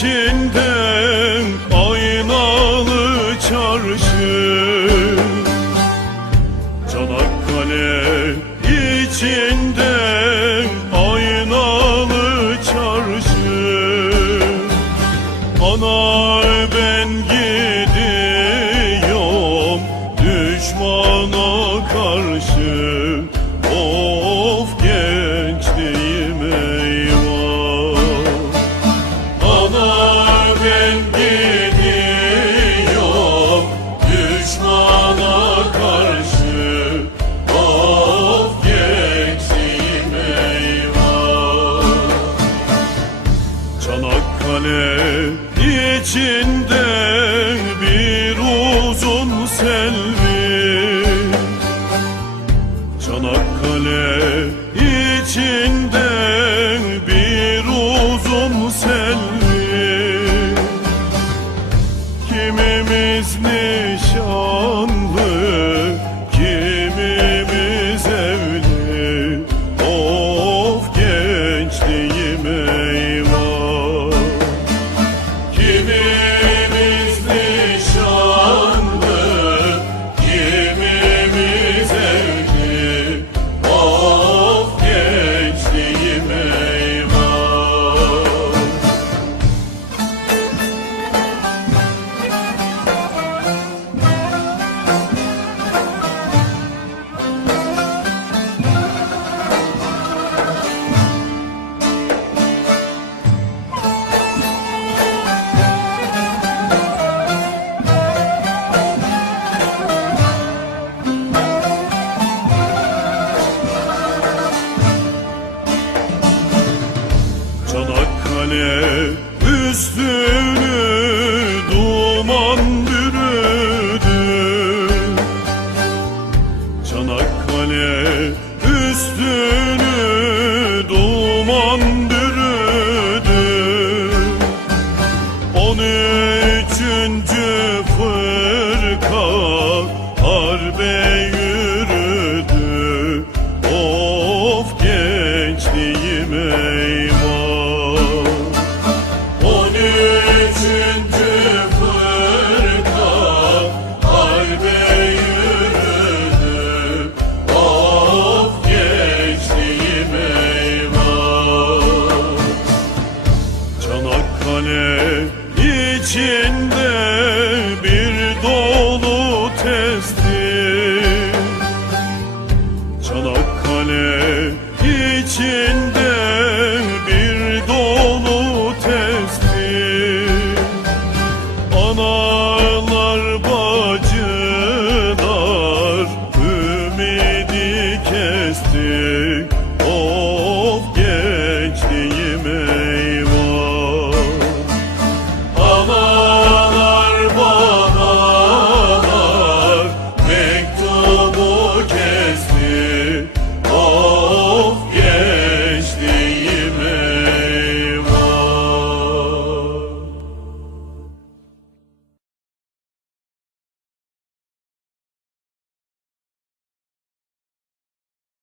içinden aynalı çarşı. Çanakkale içinden aynalı çarşı. Ana ben gidiyorum ben gidiyorum. Düşmana karşı Of gençliğim eyvah. Çanakkale içinde Kimimiz nişanlı, Çanakkale üstünü duman bürüdü. Çanakkale üstünü duman bürüdü. On üçüncü fırka harbe Alev içinde bir dolu testi Çanakkale içinde bir dolu testi Analar bacılar ümidi kesti.